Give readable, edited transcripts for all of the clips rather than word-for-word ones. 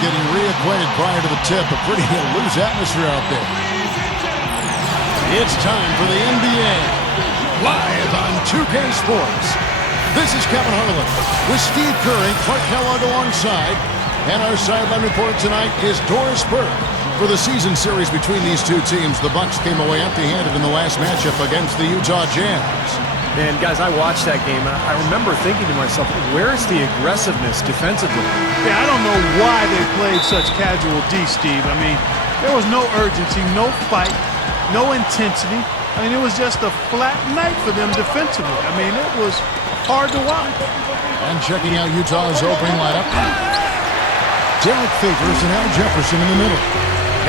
getting reacquainted prior to the tip. A pretty loose atmosphere out there. It's time for the NBA. Live on 2K Sports. This is Kevin Harlan with Steve Kerr and Clark Kellogg alongside. And our sideline report tonight is Doris Burke. For the season series between these two teams, the Bucks came away empty-handed in the last matchup against the Utah Jazz. Man, guys, I watched that game, and I remember thinking to myself, where's the aggressiveness defensively? Yeah, I don't know why they played such casual D, Steve. I mean, there was no urgency, no fight, no intensity. I mean, it was just a flat night for them defensively. I mean, it was hard to watch. And checking out Utah's opening lineup, Derek Favors and Al Jefferson in the middle.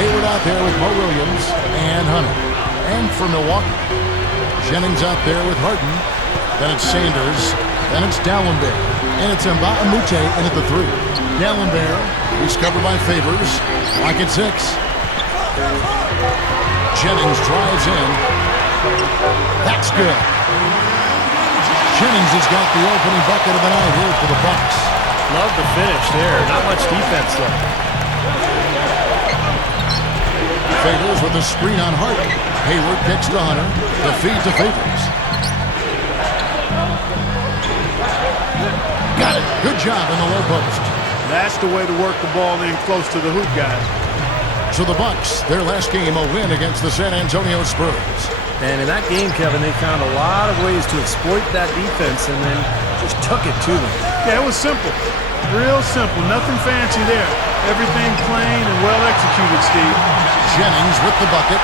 Hayward out there with Mo Williams and Hunter. And for Milwaukee, Jennings out there with Harden. Then it's Sanders. Then it's Dallenberg. And it's Nba2K13 in at the 3. Dallenberg, he's covered by Favors. Lock at 6. Jennings drives in. That's good. Jennings has got the opening bucket of the night here for the Bucks. Love the finish there. Not much defense, though. Favors with a screen on Harden. Hayward kicks to Hunter. The feed to Favors. Got it. Good job in the low post. That's the way to work the ball in close to the hoop, guys. So the Bucks, their last game, a win against the San Antonio Spurs. And in that game, Kevin, they found a lot of ways to exploit that defense and then just took it to them. Yeah, it was simple. Real simple. Nothing fancy there. Everything plain and well executed, Steve. Jennings with the bucket.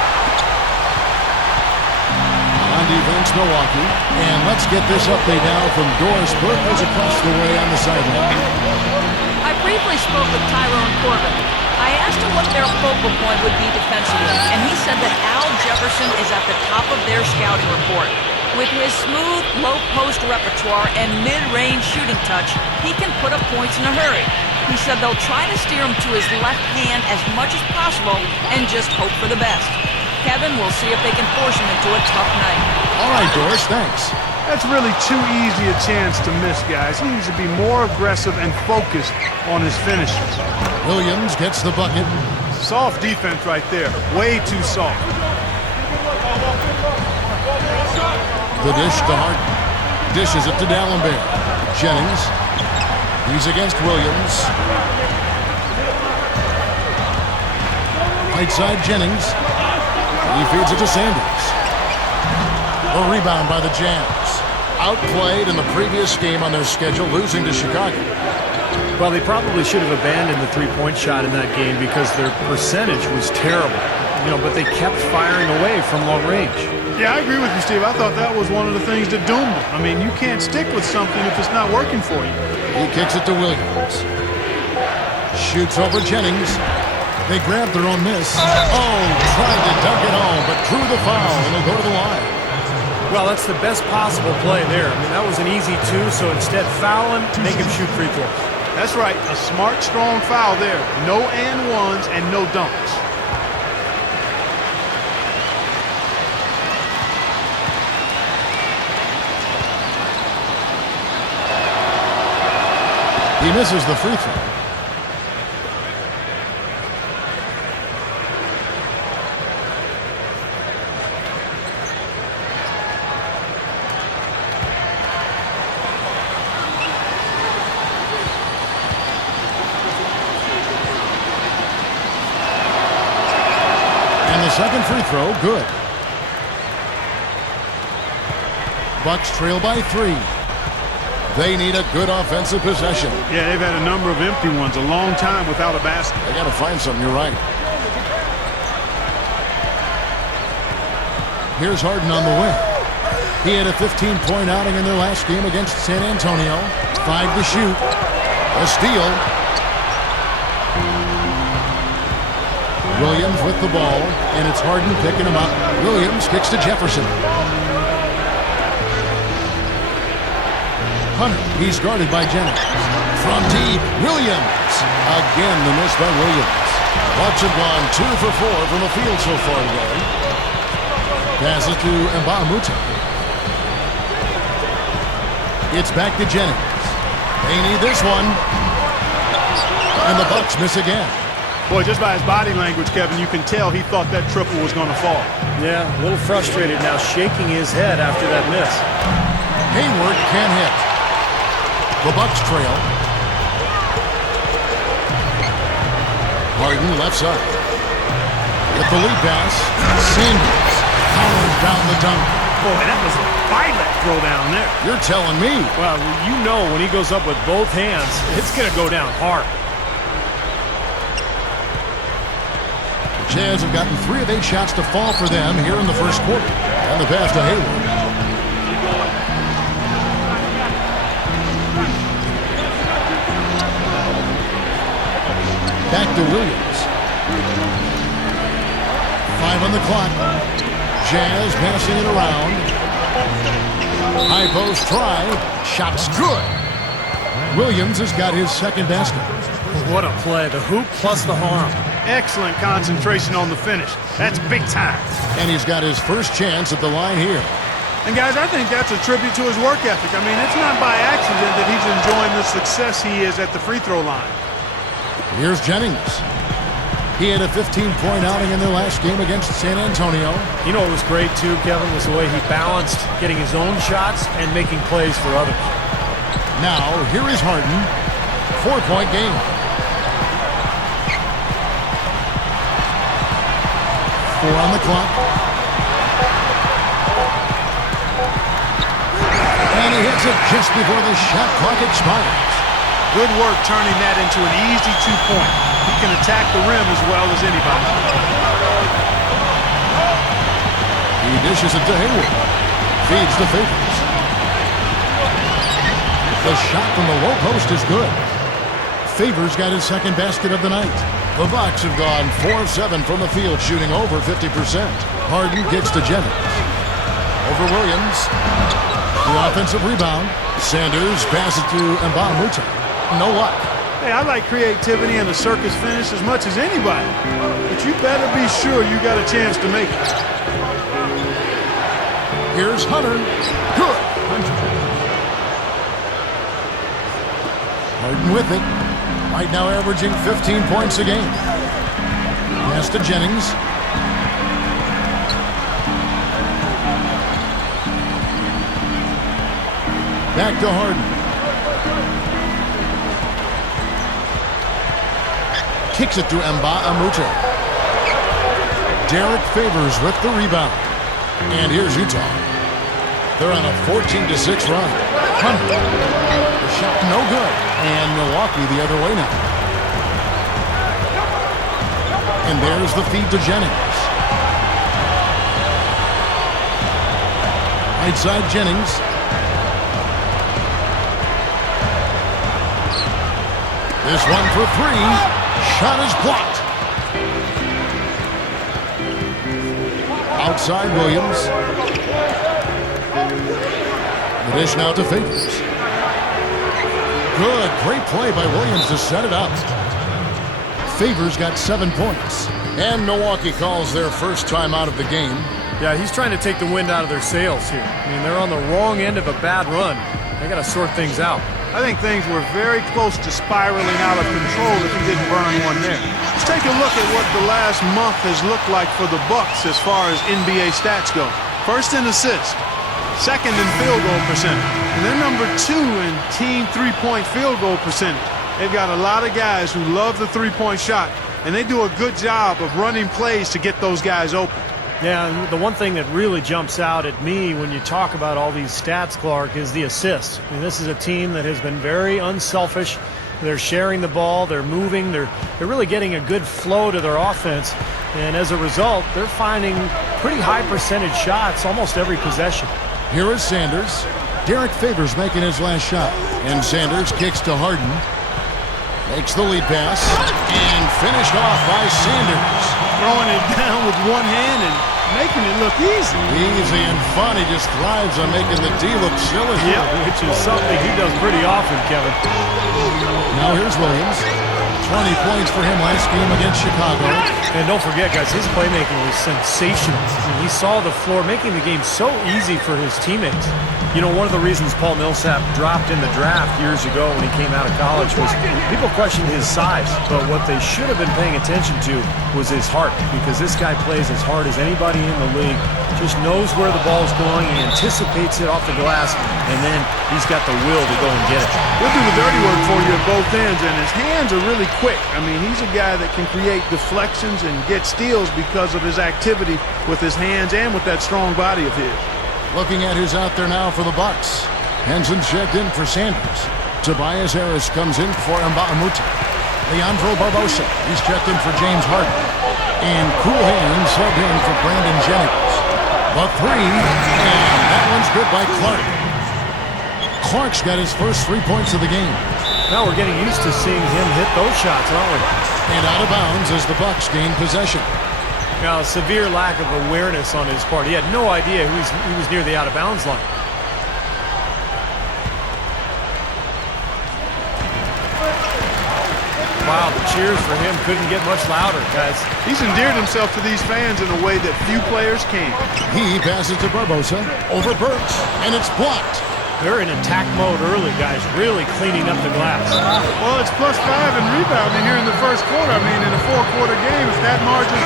On defense, Milwaukee. And let's get this update now from Doris Burke, who's across the way on the sideline. I briefly spoke with Tyrone Corbin. I asked him what their focal point would be defensively, and he said that Al Jefferson is at the top of their scouting report. With his smooth, low-post repertoire and mid-range shooting touch, he can put up points in a hurry. He said they'll try to steer him to his left hand as much as possible and just hope for the best. Kevin, we'll see if they can force him into a tough night. All right, Doris, thanks. That's really too easy a chance to miss, guys. He needs to be more aggressive and focused on his finishes. Williams gets the bucket. Soft defense right there. Way too soft. The dish to Harden. Dishes it to Dallenberg. Jennings. He's against Williams. Right side, Jennings. He feeds it to Sanders. A rebound by the Jazz. Outplayed in the previous game on their schedule, losing to Chicago. Well, they probably should have abandoned the three-point shot in that game because their percentage was terrible. But they kept firing away from long range. Yeah, I agree with you, Steve. I thought that was one of the things that doomed them. I mean, you can't stick with something if it's not working for you. He kicks it to Williams. Shoots over Jennings. They grabbed their own miss. Oh, tried to dunk it home, but drew the foul, and he'll go to the line. Well, that's the best possible play there. I mean, that was an easy 2, so instead foul him, make him shoot free throws. That's right. A smart, strong foul there. No and ones and no dunks. He misses the free throw. And the second free throw, good. Bucks trail by 3. They need a good offensive possession. Yeah, they've had a number of empty ones, a long time without a basket. They got to find something, you're right. Here's Harden on the wing. He had a 15-point outing in their last game against San Antonio. 5 to shoot. A steal. Williams with the ball, and it's Harden picking him up. Williams kicks to Jefferson. Hunter, he's guarded by Jennings. From deep, Williams. Again, the miss by Williams. Bucks have gone 2 for 4 from the field so far today. Pass it to Nba2K. It's back to Jennings. They need this one. And the Bucks miss again. Boy, just by his body language, Kevin, you can tell he thought that triple was going to fall. Yeah, a little frustrated now, shaking his head after that miss. Hayward can't hit. The Bucks trail. Harden left side. With the lead pass, Sanders powers down the dunk. Boy, that was a violent throw down there. You're telling me. Well, you know when he goes up with both hands, it's going to go down hard. The Jazz have gotten 3 of 8 shots to fall for them here in the first quarter. And the pass to Hayward. Back to Williams. 5 on the clock. Jazz passing it around. High post try. Shot's good. Williams has got his second basket. What a play. The hoop plus the harm. Excellent concentration on the finish. That's big time. And he's got his first chance at the line here. And guys, I think that's a tribute to his work ethic. I mean, it's not by accident that he's enjoying the success he is at the free throw line. Here's Jennings. He had a 15-point outing in their last game against San Antonio. You know what was great, too, Kevin, was the way he balanced getting his own shots and making plays for others. Now, here is Harden. 4-point game. Four on the clock. And he hits it just before the shot clock expires. Good work turning that into an easy 2-point. He can attack the rim as well as anybody. He dishes it to Hayward. Feeds to Favors. The shot from the low post is good. Favors got his second basket of the night. The Bucks have gone 4 of 7 from the field, shooting over 50%. Harden gets to Jennings. Over Williams. The offensive rebound. Sanders passes to Nba2K13. No luck. Hey, I like creativity and a circus finish as much as anybody. But you better be sure you got a chance to make it. Here's Hunter. Good. Harden with it. Right now averaging 15 points a game. Pass to Jennings. Back to Harden. Kicks it to Nba2K13. Derek Favors with the rebound. And here's Utah. They're on a 14-6 run. Hunter. The shot no good. And Milwaukee the other way now. And there's the feed to Jennings. Right side Jennings. This one for 3. Shot is blocked. Outside Williams. The dish now to Favors. Good, great play by Williams to set it up. Favors got 7 points. And Milwaukee calls their first time out of the game. Yeah, he's trying to take the wind out of their sails here. I mean, they're on the wrong end of a bad run. They got to sort things out. I think things were very close to spiraling out of control if he didn't burn one there. Let's take a look at what the last month has looked like for the Bucks as far as NBA stats go. First in assists, second in field goal percentage, and they're number 2 in team three-point field goal percentage. They've got a lot of guys who love the three-point shot, and they do a good job of running plays to get those guys open. Yeah, the one thing that really jumps out at me when you talk about all these stats, Clark, is the assists. I mean, this is a team that has been very unselfish. They're sharing the ball, they're moving, they're really getting a good flow to their offense. And as a result, they're finding pretty high percentage shots almost every possession. Here is Sanders. Derek Favors making his last shot. And Sanders kicks to Harden. Makes the lead pass. And finished off by Sanders. Throwing it down with one hand and making it look easy. Easy and fun. He just thrives on making the D look silly. Yep, which is something he does pretty often, Kevin. Now here's Williams. 20 points for him last game against Chicago. And don't forget, guys, his playmaking was sensational. I mean, he saw the floor, making the game so easy for his teammates. You know, one of the reasons Paul Millsap dropped in the draft years ago when he came out of college was people questioned his size. But what they should have been paying attention to was his heart, because this guy plays as hard as anybody in the league. Just knows where the ball's going, he anticipates it off the glass, and then he's got the will to go and get it. He'll do the dirty work for you at both ends, and his hands are really quick. I mean, he's a guy that can create deflections and get steals because of his activity with his hands and with that strong body of his. Looking at who's out there now for the Bucks. Henson's checked in for Sanders. Tobias Harris comes in for Mbamute. Leandro Barbosa, he's checked in for James Harden. And Cool Hands subbed in for Brandon Jennings. The three, and that one's good by Clark. Clark's got his first 3 points of the game. Now we're getting used to seeing him hit those shots, aren't we? And out of bounds as the Bucks gain possession. Now, a severe lack of awareness on his part. He had no idea he was near the out-of-bounds line. Wow, the cheers for him couldn't get much louder, guys. He's endeared himself to these fans in a way that few players can. He passes to Barbosa over Burks, and it's blocked. They're in attack mode early, guys, really cleaning up the glass. Well, it's +5 in rebounding here in the first quarter. I mean, in a 4-quarter game, if that margin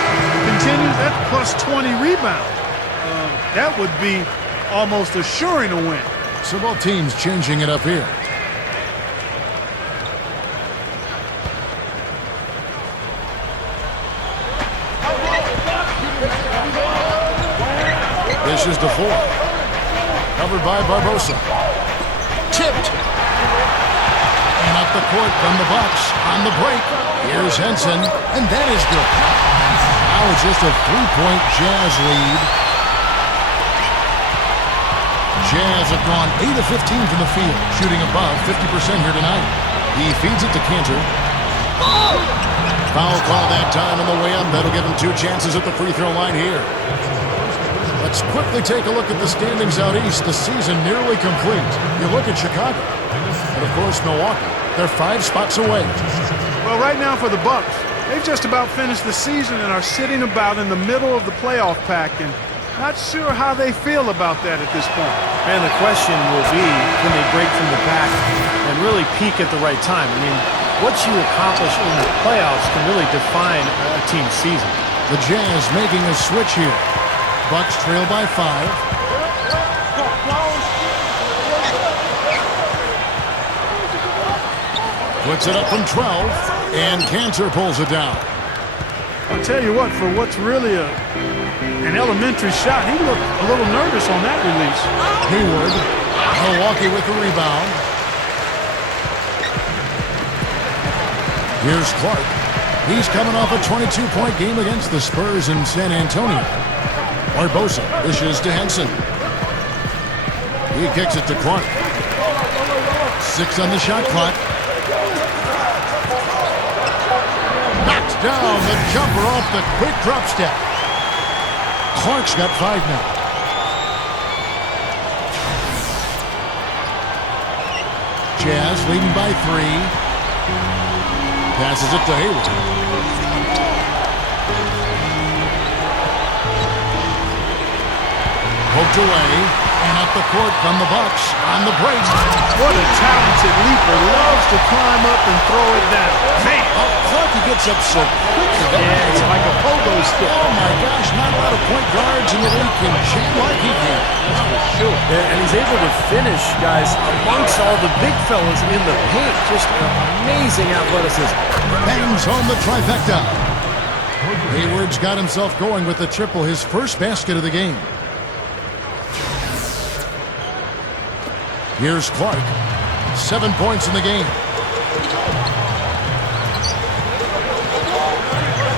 continues, that's +20 rebounds. That would be almost assuring a win. So both teams changing it up here. This is the 4. Covered by Barbosa. Tipped. And up the court from the Bucks on the break. Here's Henson, and that is good. Now it's just a 3-point Jazz lead. Jazz have gone 8 of 15 from the field, shooting above 50% here tonight. He feeds it to Cantor. Foul call that time on the way up. That'll give him 2 chances at the free throw line here. Let's quickly take a look at the standings out east. The season nearly complete. You look at Chicago, and of course Milwaukee. They're 5 spots away. Well, right now for the Bucks, they've just about finished the season and are sitting about in the middle of the playoff pack, and not sure how they feel about that at this point. And the question will be, can they break from the pack and really peak at the right time? I mean, what you accomplish in the playoffs can really define a team's season. The Jazz making a switch here. Bucks trail by 5. Puts it up from 12, and Cantor pulls it down. I'll tell you what, for what's really an elementary shot, he looked a little nervous on that release. Hayward, Milwaukee with the rebound. Here's Clark. He's coming off a 22-point game against the Spurs in San Antonio. Barbosa dishes to Henson. He kicks it to Clark. 6 on the shot clock. Knocks down the jumper off the quick drop step. Clark's got 5 now. Jazz leading by 3. Passes it to Hayward. Poked away, and up the court from the Bucks on the break. What a talented leaper. Loves to climb up and throw it down. Man, Clark, he gets up so quickly. Yeah, it's like a pogo stick. Oh, my gosh, not a lot of point guards in the league can jam like he can. That's for sure. And he's able to finish, guys, amongst all the big fellas in the paint. Just amazing athleticism. Bangs home the trifecta. Hayward's got himself going with the triple, his first basket of the game. Here's Clark. 7 points in the game.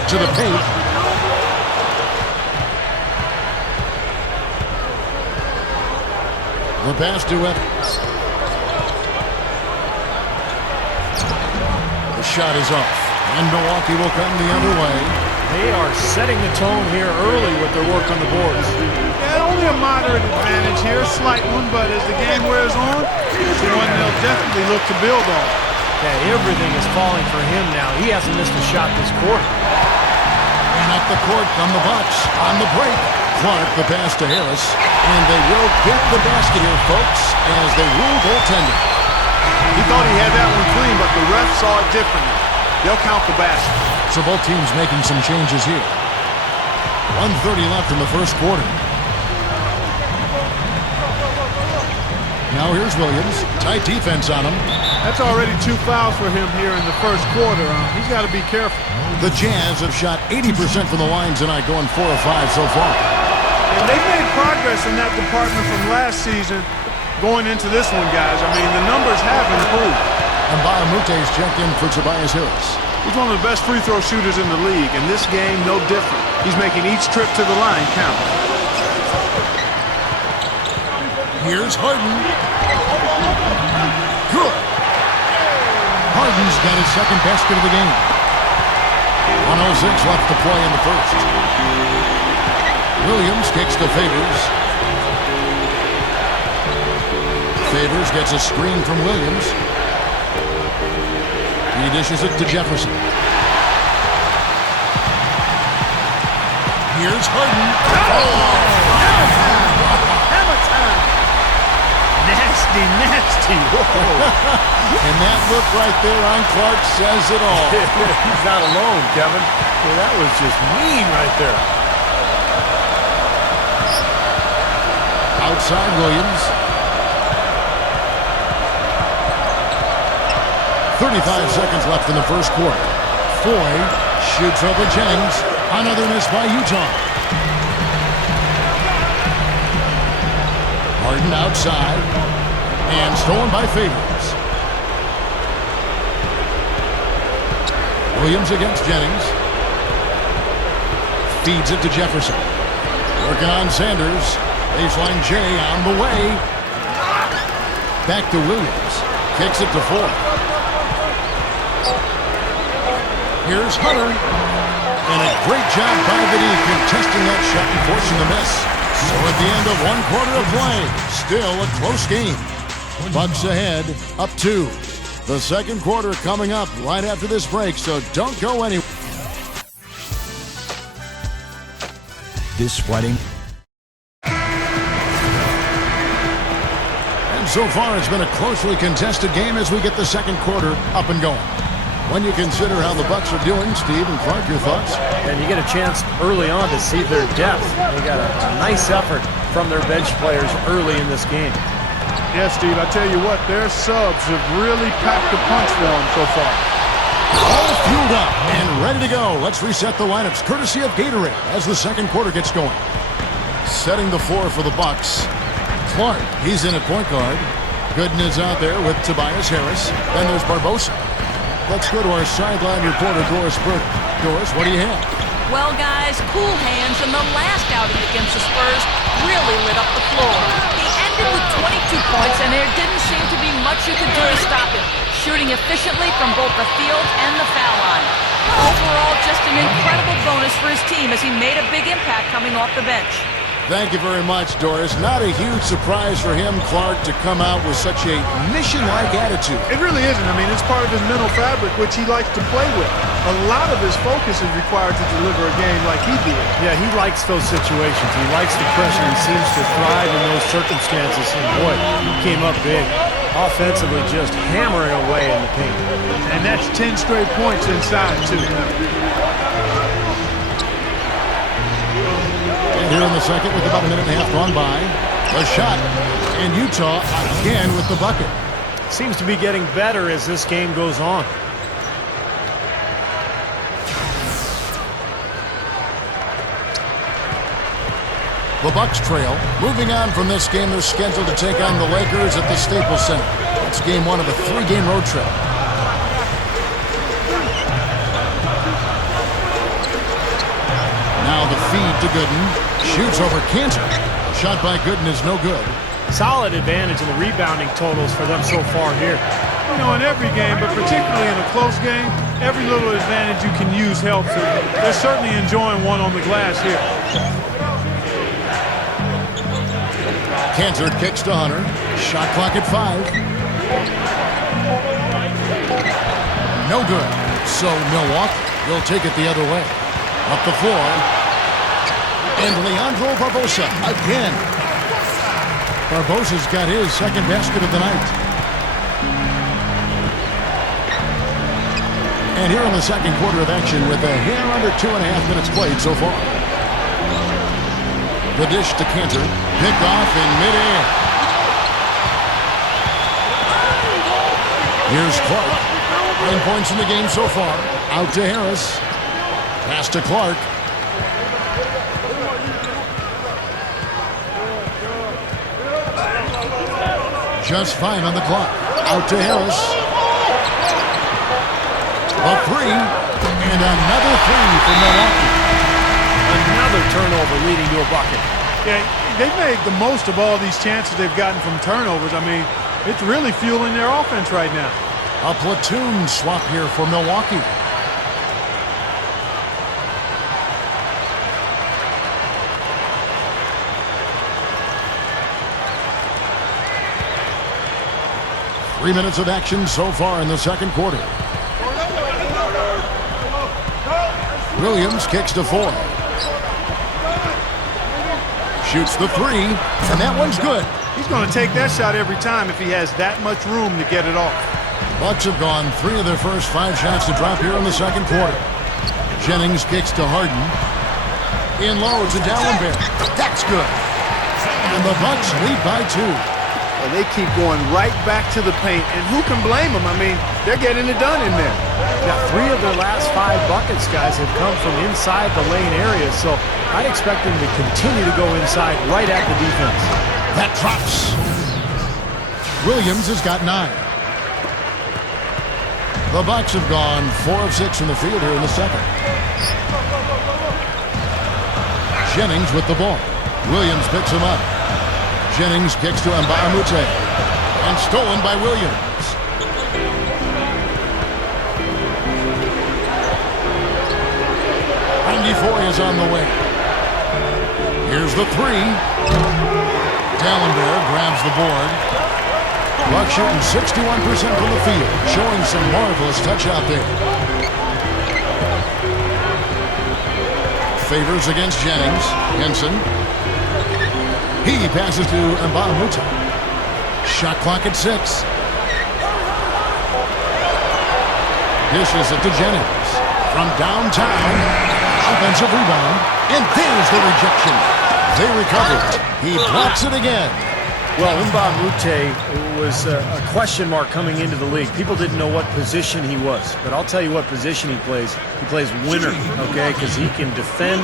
To the paint. The pass to Evans. The shot is off, and Milwaukee will come the other way. They are setting the tone here early with their work on the boards. Yeah, only a moderate advantage here, a slight one, but as the game wears on, it's one they'll definitely look to build on. Okay, everything is falling for him now. He hasn't missed a shot this quarter. And up the court come the Bucks on the break. Clark the pass to Harris. And they will get the basket here, folks, as they rule goaltending. He thought he had that one clean, but the ref saw it differently. They'll count the basket. So both teams making some changes here. 1:30 left in the first quarter. Now here's Williams. Tight defense on him. That's already 2 fouls for him here in the first quarter. He's got to be careful. The Jazz have shot 80% from the line tonight, going 4 of 5 so far. And they've made progress in that department from last season going into this one, guys. I mean, the numbers have improved. And Bahamute's checked in for Tobias Harris. He's one of the best free throw shooters in the league, and this game, no different. He's making each trip to the line count. Here's Harden. Good. Harden's got his second basket of the game. 1:06 left to play in the first. Williams kicks to Favors. Favors gets a screen from Williams. He dishes it to Jefferson. Here's Harden. Hammer time! Nasty, nasty. Whoa. And that look right there on Clark says it all. He's not alone, Kevin. Well, that was just mean right there. Outside Williams. 35 seconds left in the first quarter. Foy shoots over Jennings. Another miss by Utah. Harden outside. And stolen by Favors. Williams against Jennings. Feeds it to Jefferson. Working on Sanders. Baseline J on the way. Back to Williams. Kicks it to Ford. Here's Hunter. And a great job by Viddy contesting that shot and forcing the miss. So at the end of one quarter of play, still a close game. Bucks ahead, up 2. The second quarter coming up right after this break, so don't go anywhere. This Friday. And so far, it's been a closely contested game as we get the second quarter up and going. When you consider how the Bucks are doing, Steve and Clark, your thoughts? And you get a chance early on to see their depth. They got a nice effort from their bench players early in this game. Yes, Steve, I tell you what, their subs have really packed the punch for them so far. All fueled up and ready to go. Let's reset the lineups courtesy of Gatorade as the second quarter gets going. Setting the floor for the Bucks. Clark, he's in at point guard. Gooden is out there with Tobias Harris. Then there's Barbosa. Let's go to our sideline reporter, Doris Burke. Doris, what do you have? Well, guys, cool hands in the last outing against the Spurs really lit up the floor. He ended with 22 points, and there didn't seem to be much you could do to stop him, shooting efficiently from both the field and the foul line. Overall, just an incredible bonus for his team as he made a big impact coming off the bench. Thank you very much, Doris. Not a huge surprise for him, Clark, to come out with such a mission-like attitude. It really isn't. I mean, it's part of his mental fabric, which he likes to play with. A lot of his focus is required to deliver a game like he did. Yeah, he likes those situations. He likes the pressure and seems to thrive in those circumstances. And boy, he came up big. Offensively, just hammering away in the paint. And that's 10 straight points inside, too. And here in the second with about a minute and a half gone by. A shot. And Utah again with the bucket. Seems to be getting better as this game goes on. The Bucks trail. Moving on from this game, they're scheduled to take on the Lakers at the Staples Center. It's game one of a 3-game road trip. Now the feed to Gooden. Shoots over Cantor. Shot by Gooden is no good. Solid advantage in the rebounding totals for them so far here. You know, in every game, but particularly in a close game, every little advantage you can use helps. They're certainly enjoying one on the glass here. Cantor kicks to Hunter. Shot clock at 5. No good. So Milwaukee will take it the other way. Up the floor. And Leandro Barbosa again. Barbosa's got his second basket of the night. And here in the second quarter of action with a hair under 2.5 minutes played so far. The dish to Cantor. Picked off in midair. Here's Clark. 9 points in the game so far. Out to Harris. Pass to Clark. Just 5 on the clock. Out to Harris. A three. And another three for Milwaukee. Another turnover leading to a bucket. Yeah, they've made the most of all these chances they've gotten from turnovers. I mean, it's really fueling their offense right now. A platoon swap here for Milwaukee. Three minutes of action so far in the second quarter. Williams kicks to 4. Shoots the three, and that one's good. He's going to take that shot every time if he has that much room to get it off. Bucks have gone 3 of their first 5 shots to drop here in the second quarter. Jennings kicks to Harden. In low to Dallenberg. That's good. And the Bucks lead by 2. And they keep going right back to the paint, and who can blame them? I mean, they're getting it done in there. Yeah, 3 of their last 5 buckets, guys, have come from inside the lane area, so I'd expect them to continue to go inside right at the defense. That drops. Williams has got 9. The Bucks have gone 4 of 6 from the field here in the second. Jennings with the ball. Williams picks him up. Jennings kicks to Nba2K13 and stolen by Williams. Foy is on the way. Here's the three. Dallenberg grabs the board. Bucks shooting 61% from the field, showing some marvelous touch out there. Favors against Jennings. Henson. He passes to Nba2K13. Shot clock at 6. Dishes it to Jennings. From downtown. Offensive rebound. And there's the rejection. They recovered. He blocks it again. Well, Nba2K13 was a question mark coming into the league. People didn't know what position he was. But I'll tell you what position he plays. He plays winner, okay? Because he can defend,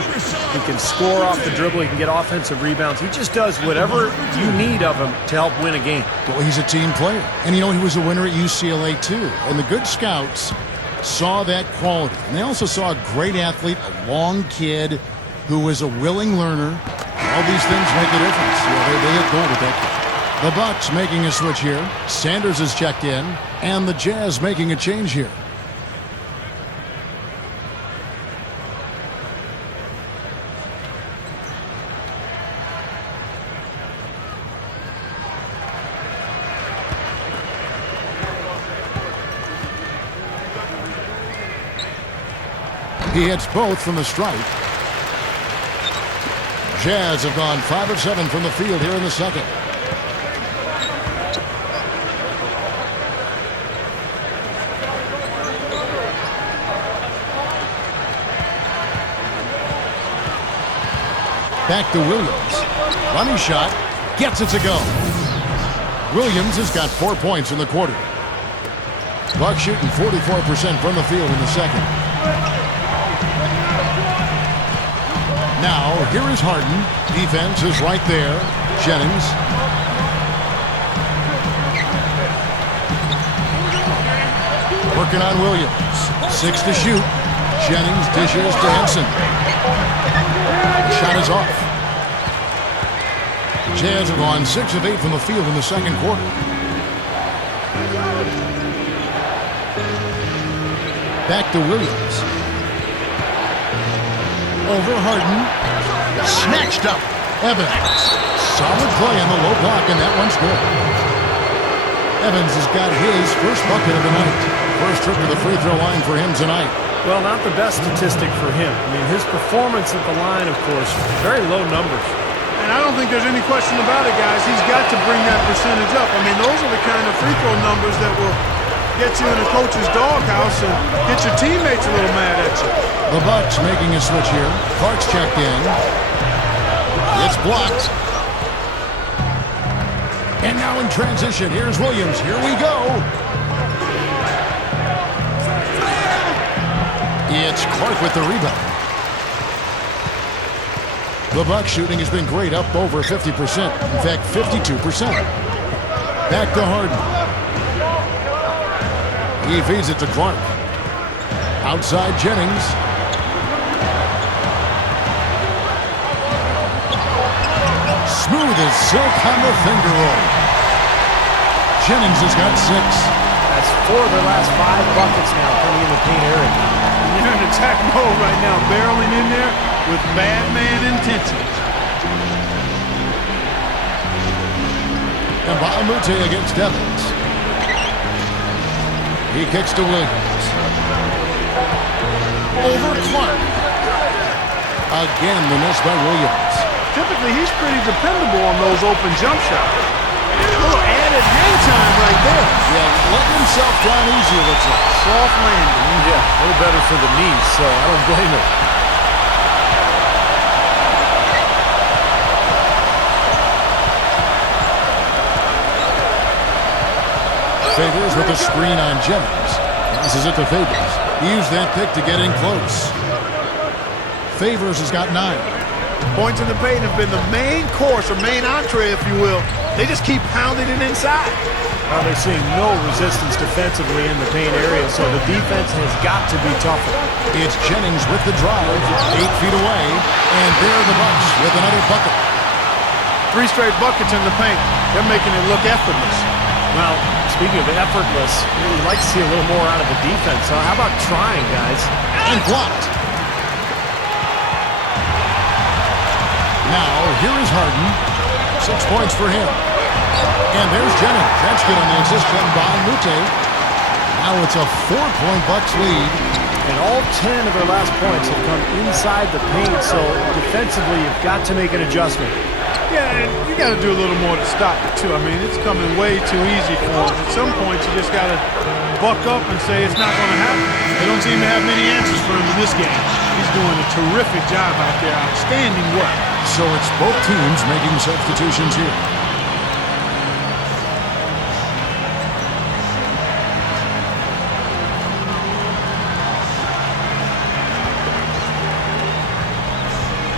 he can score off the dribble, he can get offensive rebounds. He just does whatever you need of him to help win a game. Well, he's a team player. And, you know, he was a winner at UCLA, too. And the good scouts saw that quality. And they also saw a great athlete, a long kid who was a willing learner. All these things make a difference. Yeah, they hit gold with that kid. The Bucks making a switch here. Sanders is checked in. And the Jazz making a change here. He hits both from the stripe. Jazz have gone 5 of 7 from the field here in the second. Back to Williams. Funny shot. Gets it to go. Williams has got 4 points in the quarter. Bucks shooting 44% from the field in the second. Now, here is Harden. Defense is right there. Jennings. Working on Williams. 6 to shoot. Jennings dishes to Henson. Shot is off. Jazz have gone 6 of 8 from the field in the second quarter. Back to Williams. Over Harden. Snatched up. Evans. Solid play on the low block, and that one's good. Evans has got his first bucket of the night. First trip to the free throw line for him tonight. Well, not the best statistic for him. I mean, his performance at the line, of course, very low numbers. And I don't think there's any question about it, guys. He's got to bring that percentage up. I mean, those are the kind of free throw numbers that will get you in a coach's doghouse and get your teammates a little mad at you. The Bucks making a switch here. Clark's checked in. It's blocked. And now in transition, here's Williams. Here we go. It's Clark with the rebound. The Bucks shooting has been great, up over 50%. In fact, 52%. Back to Harden. He feeds it to Clark. Outside Jennings. Smooth as silk on the finger roll. Jennings has got 6. That's 4 of their last 5 buckets now coming in the paint area. You're in attack mode right now, barreling in there with bad man intentions. And Baamute against Evans. He kicks to Williams. Over Clark. Again, the miss by Williams. Typically, he's pretty dependable on those open jump shots. A little added hang time right there. Yeah, letting himself down easy, it looks like. Soft landing. Yeah, a little better for the knees, so I don't blame him. Favors with a screen on Jennings. Passes it to Favors. He used that pick to get in close. Favors has got 9. Points in the paint have been the main course, or main entree, if you will. They just keep pounding it inside. Well, they're seeing no resistance defensively in the paint area, so the defense has got to be tougher. It's Jennings with the drive, 8 feet away, and there the Bucks with another bucket. 3 straight buckets in the paint. They're making it look effortless. Well, speaking of effortless, we'd like to see a little more out of the defense. So how about trying, guys? And blocked. Now, here is Harden. 6 points for him. And there's Jennings. That's good on the assist from Baamute. Now it's a 4-point Bucks lead. And all 10 of their last points have come inside the paint, so defensively you've got to make an adjustment. Yeah, and you got to do a little more to stop it, too. I mean, it's coming way too easy for him. At some point, you just got to buck up and say it's not going to happen. They don't seem to have many answers for him in this game. He's doing a terrific job out there. Outstanding work. So it's both teams making substitutions here.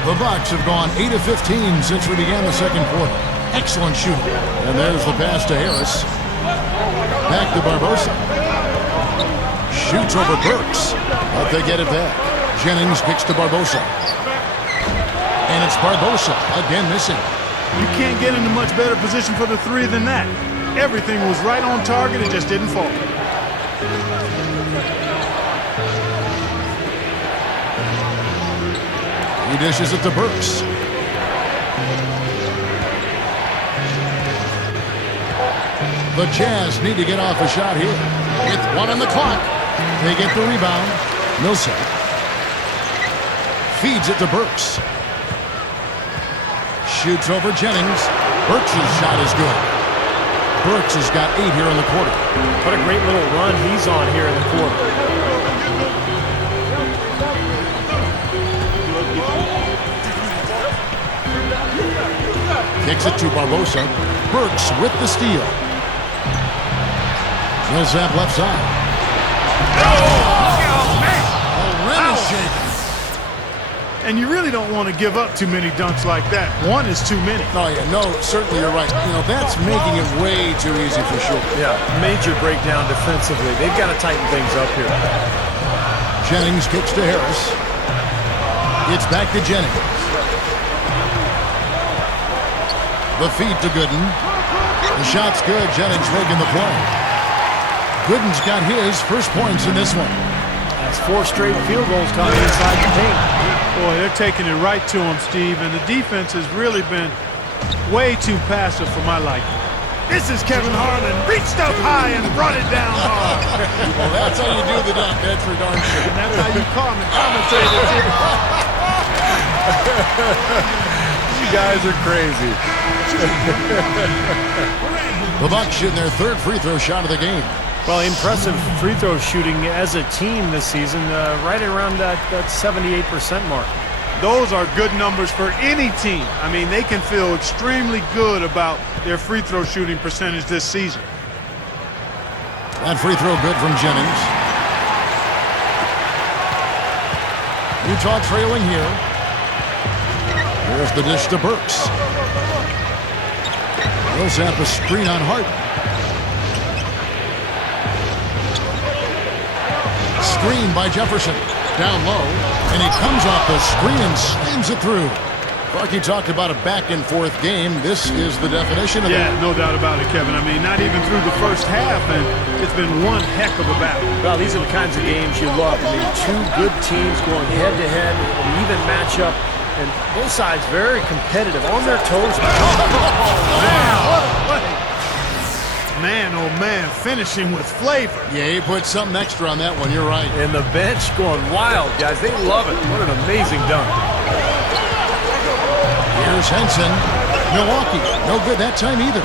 The Bucks have gone 8 of 15 since we began the second quarter. Excellent shooting. And there's the pass to Harris. Back to Barbosa. Shoots over Burks, but they get it back. Jennings kicks to Barbosa. And it's Barbosa, again missing. You can't get into much better position for the 3 than that. Everything was right on target, it just didn't fall. He dishes it to Burks. The Jazz need to get off a shot here. With 1 on the clock, they get the rebound. Millsap feeds it to Burks. Shoots over Jennings. Burks' shot is good. Burks has got 8 here in the quarter. What a great little run he's on here in the quarter. Kicks it to Barbosa. Burks with the steal. Millsap left side. The rim is shaken. And you really don't want to give up too many dunks like that. 1 is too many. Oh, yeah, no, certainly you're right. You know, that's making it way too easy for sure. Yeah, major breakdown defensively. They've got to tighten things up here. Jennings kicks to Harris. It's back to Jennings. The feed to Gooden. The shot's good. Jennings making the play. Gooden's got his first points in this one. That's 4 straight field goals coming inside the paint. Boy, they're taking it right to him, Steve, and the defense has really been way too passive for my liking. This is Kevin Harlan. Reached up high and brought it down hard. Well, that's how you do the dunk. That's for darn sure. And that's how you commentate it. You guys are crazy. The Bucks shooting their third free throw shot of the game. Well, impressive free throw shooting as a team this season, right around that 78% mark. Those are good numbers for any team. I mean, they can feel extremely good about their free throw shooting percentage this season. That free throw good from Jennings. Utah trailing here. There's the dish to Burks. Millsap a screen on Harden. Screen by Jefferson. Down low. And he comes off the screen and slams it through. Clarky talked about a back-and-forth game. This is the definition of Yeah, that. no doubt about it, Kevin. I mean, not even through the first half, and it's been one heck of a battle. Well, these are the kinds of games you love. I mean, two good teams going head-to-head, an even matchup, and both sides very competitive, on their toes. Wow, what a play. Man, oh man, finishing with flavor. Yeah, he put something extra on that one. You're right. And the bench going wild, guys. They love it. What an amazing dunk. Here's Henson. Milwaukee, no good that time either.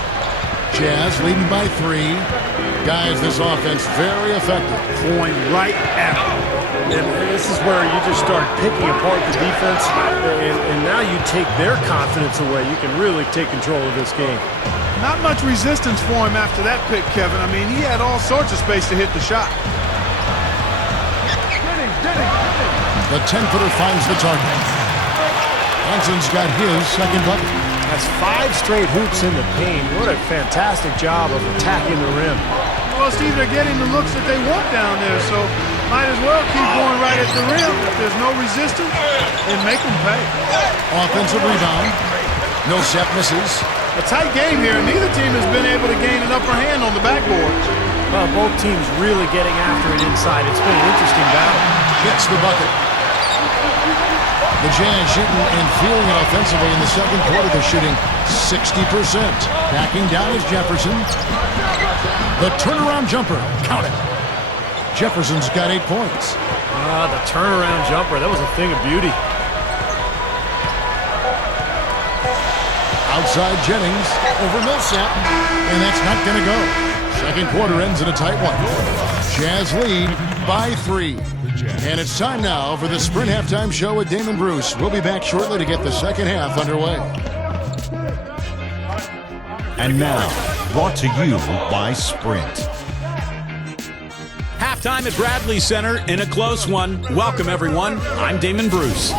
Jazz leading by 3. Guys, this offense very effective. Going right at him. And this is where you just start picking apart the defense, and now you take their confidence away. You can really take control of this game. Not much resistance for him after that pick, Kevin. I mean, he had all sorts of space to hit the shot. The 10-footer finds the target. Henson's got his second bucket. That's 5 straight hoops in the paint. What a fantastic job of attacking the rim. Well, Steve, they're getting the looks that they want down there, so might as well keep going right at the rim. If there's no resistance, then make them pay. Offensive rebound. Millsap misses. A tight game here, and neither team has been able to gain an upper hand on the backboards. Well, both teams really getting after it inside. It's been an interesting battle. Gets the bucket. The Jazz shooting and feeling it offensively in the second quarter. They're shooting 60%. Backing down is Jefferson. The turnaround jumper. Count it. Jefferson's got 8 points. The turnaround jumper. That was a thing of beauty. Outside Jennings over Millsap. And that's not going to go. Second quarter ends in a tight one. Jazz lead by 3. And it's time now for the Sprint Halftime Show with Damon Bruce. We'll be back shortly to get the second half underway. And now, brought to you by Sprint. Halftime at Bradley Center in a close one. Welcome, everyone. I'm Damon Bruce.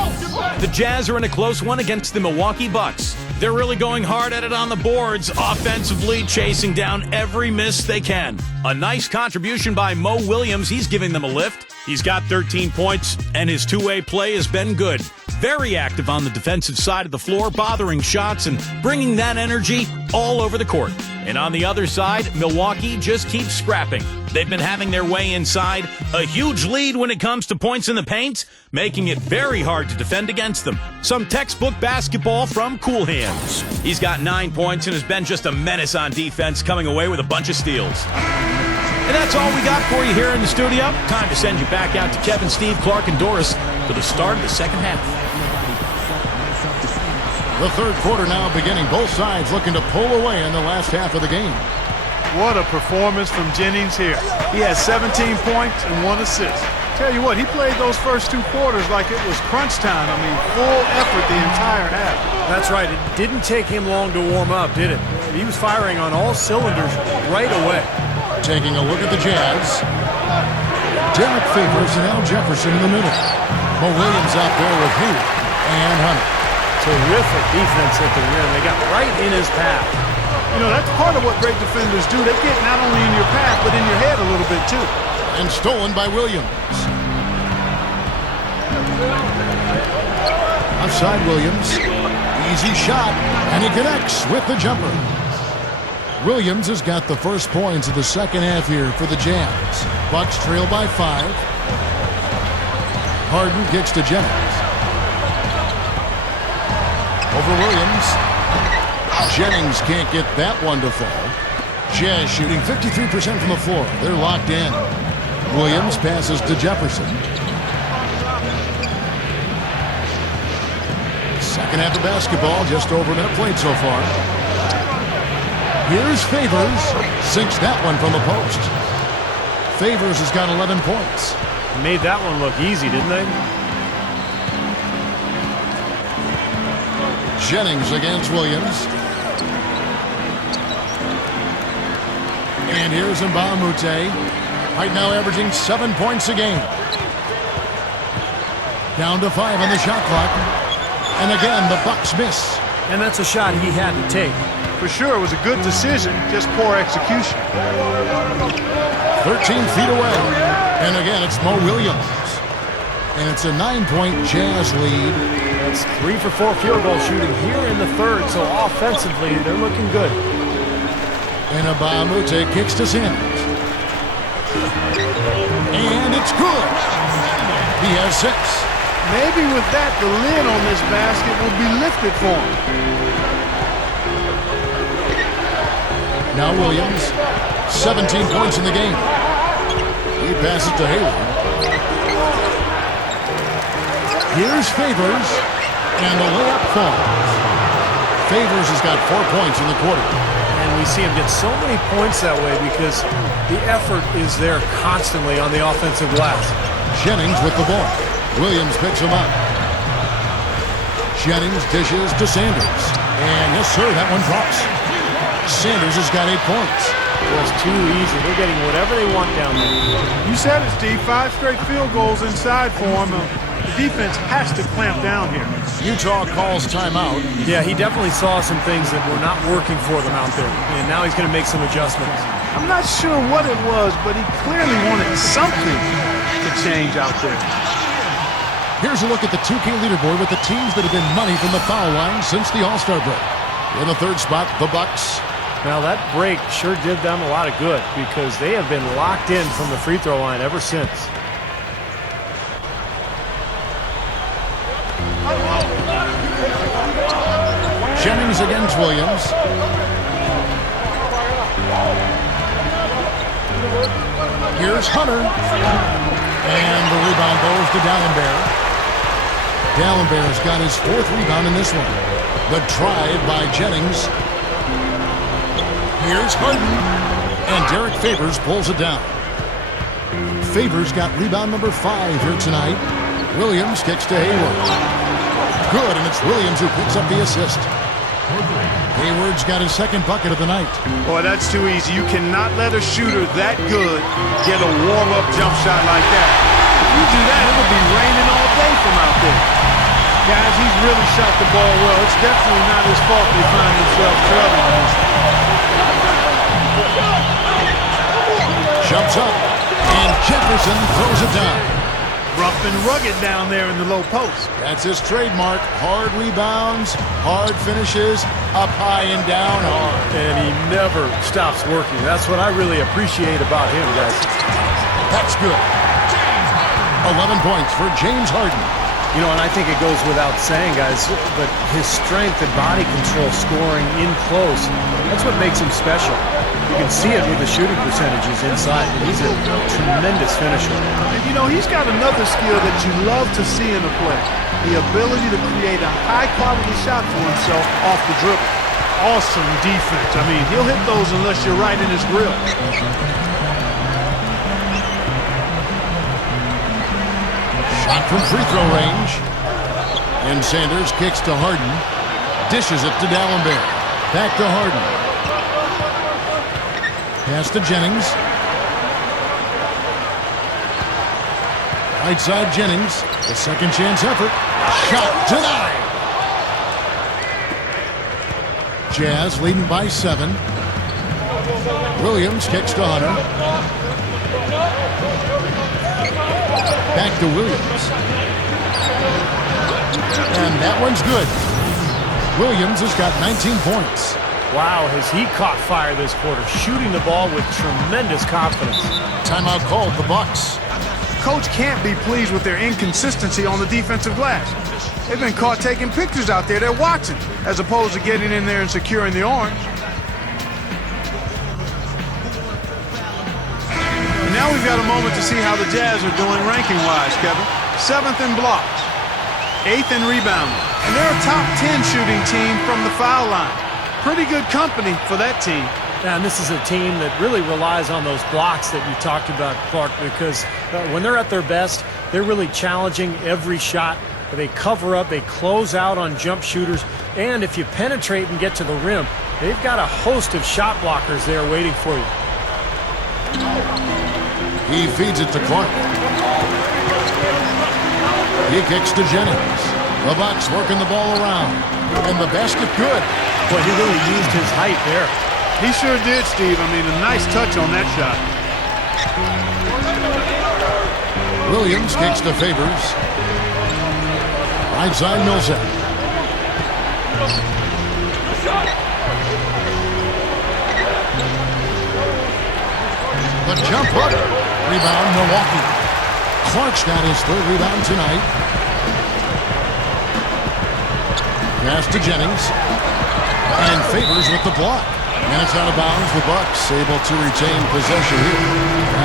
The Jazz are in a close one against the Milwaukee Bucks. They're really going hard at it on the boards, offensively chasing down every miss they can. A nice contribution by Mo Williams. He's giving them a lift. He's got 13 points, and his two-way play has been good. Very active on the defensive side of the floor, bothering shots and bringing that energy all over the court. And on the other side, Milwaukee just keeps scrapping. They've been having their way inside, a huge lead when it comes to points in the paint, making it very hard to defend against them. Some textbook basketball from Cool Hands. He's got 9 points and has been just a menace on defense, coming away with a bunch of steals. And that's all we got for you here in the studio. Time to send you back out to Kevin, Steve, Clark, and Doris for the start of the second half. The third quarter now beginning. Both sides looking to pull away in the last half of the game. What a performance from Jennings here. He has 17 points and 1 assist. Tell you what, he played those first 2 quarters like it was crunch time. I mean, full effort the entire half. That's right. It didn't take him long to warm up, did it? He was firing on all cylinders right away. Taking a look at the Jazz. Derek Favors and Al Jefferson in the middle. Mo Williams out there with Hill and Hunter. Terrific defense at the rim. They got right in his path. You know, that's part of what great defenders do. They get not only in your path, but in your head a little bit, too. And stolen by Williams. Outside Williams. Easy shot. And he connects with the jumper. Williams has got the first points of the second half here for the Jazz. Bucks trail by 5. Harden kicks to Jennings. Over Williams. Jennings can't get that one to fall. Jazz shooting 53% from the floor. They're locked in. Williams passes to Jefferson. Second half of basketball, just over a minute played so far. Here's Favors. Sinks that one from the post. Favors has got 11 points. Made that one look easy, didn't they? Jennings against Williams. And here's Nba2K. Right now averaging 7 points a game. Down to 5 on the shot clock. And again, the Bucks miss. And that's a shot he had to take. For sure, it was a good decision, just poor execution. 13 feet away. And again, it's Mo Williams. And it's a 9-point Jazz lead. That's 3 for 4 field goal shooting here in the third, so offensively, they're looking good. And Nba2K kicks to Sanders. And it's good. He has 6. Maybe with that, the lid on this basket will be lifted for him. Now Williams, 17 points in the game. He passes to Hayward. Here's Favors, and the layup falls. Favors has got 4 points in the quarter. And we see him get so many points that way because the effort is there constantly on the offensive glass. Jennings with the ball. Williams picks him up. Jennings dishes to Sanders. And yes, sir, that one drops. Sanders has got 8 points. It was too easy. They're getting whatever they want down there. You said it, Steve. 5 straight field goals inside for him. The defense has to clamp down here. Utah calls timeout. Yeah, he definitely saw some things that were not working for them out there. And now he's going to make some adjustments. I'm not sure what it was, but he clearly wanted something to change out there. Here's a look at the 2K leaderboard with the teams that have been money from the foul line since the All-Star break. In the third spot, the Bucks. Now that break sure did them a lot of good because they have been locked in from the free throw line ever since. Jennings against Williams. Here's Hunter. And the rebound goes to Dallenberg. Dallenberg's got his 4th rebound in this one. The drive by Jennings. Here's Harden. And Derek Favors pulls it down. Favors got rebound number 5 here tonight. Williams kicks to Hayward. Good, and it's Williams who picks up the assist. Hayward's got his 2nd bucket of the night. Boy, that's too easy. You cannot let a shooter that good get a warm-up jump shot like that. If you do that, it'll be raining all day from out there. Guys, he's really shot the ball well. It's definitely not his fault they find themselves trailing. Jumps up, and Jefferson throws it down. Rough and rugged down there in the low post. That's his trademark. Hard rebounds, hard finishes, up high and down hard. And he never stops working. That's what I really appreciate about him, guys. That's good. 11 points for James Harden. You know, and I think it goes without saying, guys, but his strength and body control scoring in close, that's what makes him special. You can see it with the shooting percentages inside. He's a tremendous finisher. And, you know, he's got another skill that you love to see in a play. The ability to create a high-quality shot for himself off the dribble. Awesome defense. I mean, he'll hit those unless you're right in his grill. Shot from free throw range. And Sanders kicks to Harden. Dishes it to Dallenberg. Back to Harden. Pass to Jennings. Right side Jennings. The second chance effort. Shot denied. Jazz leading by 7. Williams kicks to Hunter. Back to Williams. And that one's good. Williams has got 19 points. Wow, has he caught fire this quarter, shooting the ball with tremendous confidence. Timeout called, the Bucks. Coach can't be pleased with their inconsistency on the defensive glass. They've been caught taking pictures out there. They're watching, as opposed to getting in there and securing the orange. Now we've got a moment to see how the Jazz are doing ranking-wise, Kevin. 7th in blocks, 8th in rebounding, and they're a top 10 shooting team from the foul line. Pretty good company for that team. And this is a team that really relies on those blocks that you talked about, Clark, because when they're at their best, they're really challenging every shot. They cover up, they close out on jump shooters, and if you penetrate and get to the rim, they've got a host of shot blockers there waiting for you. He feeds it to Clark. He kicks to Jennings. The Bucks working the ball around. And the basket good. But he really used his height there. He sure did, Steve. I mean, a nice touch on that shot. Williams kicks to Favors. Right side Millsap. The jump hook. Rebound, Milwaukee. Clark's got his 3rd rebound tonight. Pass to Jennings. And Favors with the block. And it's out of bounds. The Bucks able to retain possession here.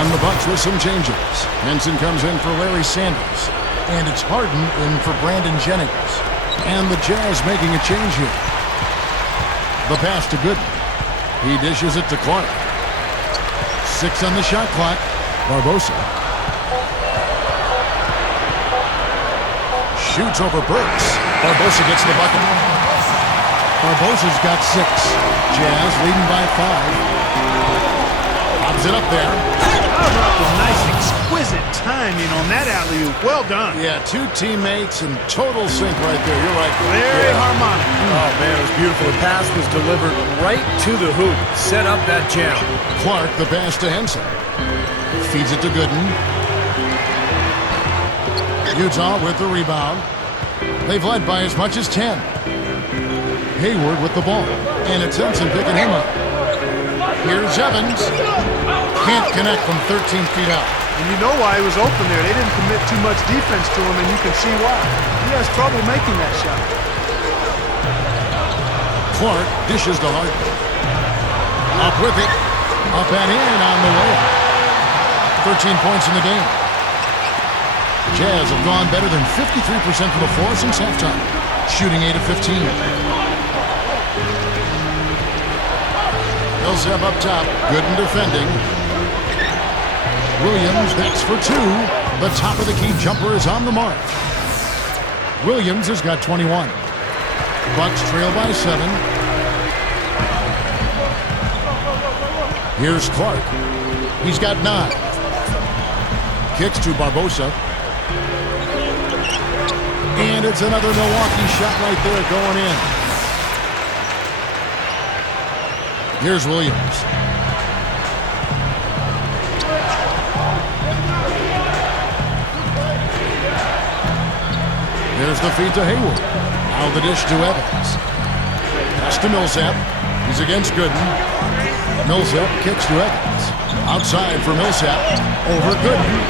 And the Bucks with some changes. Henson comes in for Larry Sanders. And it's Harden in for Brandon Jennings. And the Jazz making a change here. The pass to Gooden. He dishes it to Clark. 6 on the shot clock. Barbosa. Shoots over Burks. Barbosa gets the bucket. Barbosa's got 6. Jazz leading by 5. Lobs it up there. How about the nice, exquisite timing on that alley-oop? Well done. Yeah, 2 teammates in total sync right there. You're right. Very harmonic. Oh, man, it was beautiful. The pass was delivered right to the hoop. Set up that jam. Clark, the pass to Henson. Feeds it to Gooden. Utah with the rebound. They've led by as much as 10. Hayward with the ball. And it's Henson picking him up. Here's Evans. Can't connect from 13 feet out. And you know why he was open there. They didn't commit too much defense to him, and you can see why. He has trouble making that shot. Clark dishes to Harden. Up with it. Up and in on the way. 13 points in the game. Jazz have gone better than 53% from the floor since halftime. Shooting 8 of 15. Millsap up top. Gooden defending. Williams, that's for 2. The top of the key jumper is on the mark. Williams has got 21. Bucks trail by 7. Here's Clark. He's got 9. Kicks to Barbosa. And it's another Milwaukee shot right there going in. Here's Williams. There's the feed to Hayward. Now the dish to Evans. Pass to Millsap. He's against Gooden. Millsap kicks to Evans. Outside for Millsap. Over Gooden.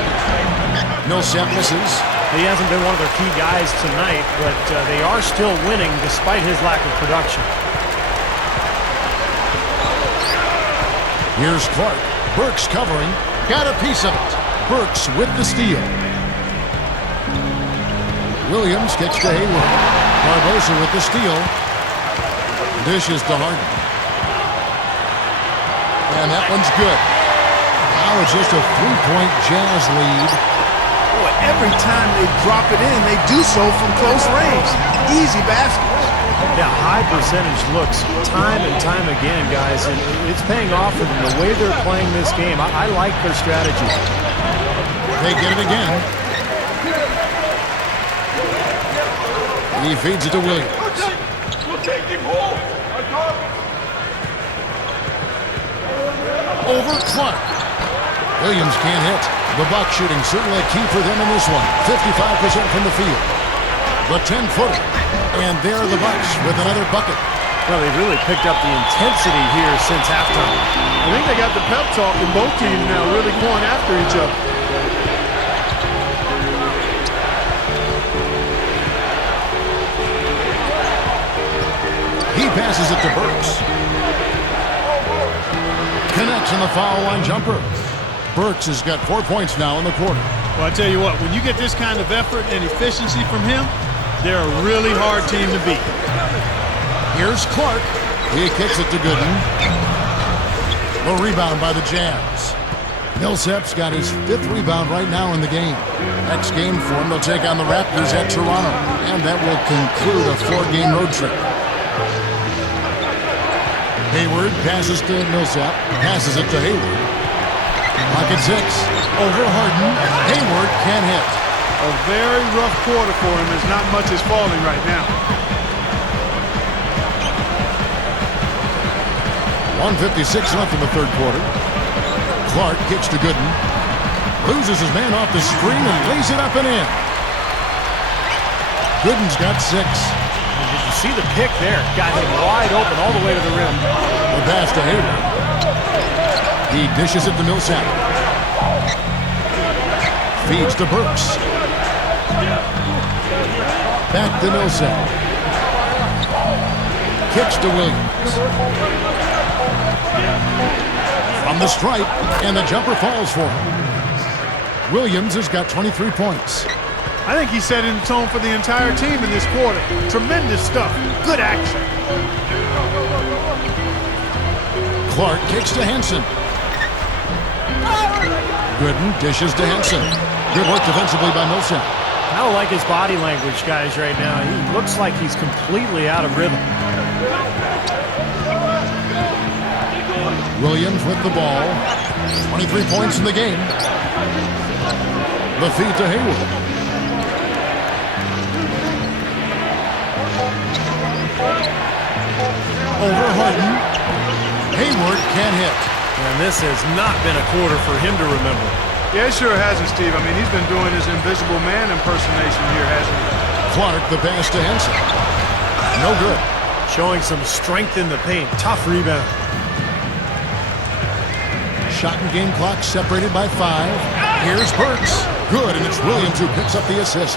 Millsap misses. He hasn't been one of their key guys tonight, but they are still winning despite his lack of production. Here's Clark. Burks covering. Got a piece of it. Burks with the steal. Williams kicks to Hayward. Barbosa with the steal. Dishes to Harden. And that one's good. Now it's just a 3-point Jazz lead. Boy, every time they drop it in, they do so from close range. Easy baskets. Yeah, high percentage looks time and time again, guys, and it's paying off for them the way they're playing this game. I like their strategy. They get it again. He feeds it to Williams. Over Clark. Williams can't hit. The Bucks shooting certainly key for them in this one. 55% from the field. The 10-footer. And there are the Bucks with another bucket. Well, they've really picked up the intensity here since halftime. I think they got the pep talk in both teams now, really going after each other. He passes it to Burks. Connects on the foul line jumper. Burks has got 4 points now in the quarter. Well, I tell you what, when you get this kind of effort and efficiency from him, they're a really hard team to beat. Here's Clark. He kicks it to Gooden. The rebound by the Jazz. Millsap's got his 5th rebound right now in the game. Next game for him, they'll take on the Raptors at Toronto. And that will conclude a 4-game road trip. Hayward passes to Millsap. Passes it to Hayward. Lock at 6. Over Harden. Hayward can't hit. A very rough quarter for him as not much is falling right now. 1:56 left in the third quarter. Clark kicks to Gooden. Loses his man off the screen and lays it up and in. Gooden's got 6. Did you see the pick there? Got him wide open all the way to the rim. The pass to Hayward. He dishes it to Millsap. Feeds to Burks. Back to Millsap. Kicks to Williams. From the stripe, and the jumper falls for him. Williams has got 23 points. I think he's setting the tone for the entire team in this quarter. Tremendous stuff. Good action. Clark kicks to Henson. Gooden dishes to Henson. Good work defensively by Millsap. I don't like his body language, guys, right now. He looks like he's completely out of rhythm. Williams with the ball. 23 points in the game. The feed to Hayward. Over Harden. Hayward can't hit. And this has not been a quarter for him to remember. Yeah, it sure hasn't, Steve. I mean, he's been doing his invisible man impersonation here, hasn't he? Clark the pass to Henson. No good. Showing some strength in the paint. Tough rebound. Shot and game clock separated by 5. Here's Burks. Good, and it's Williams who picks up the assist.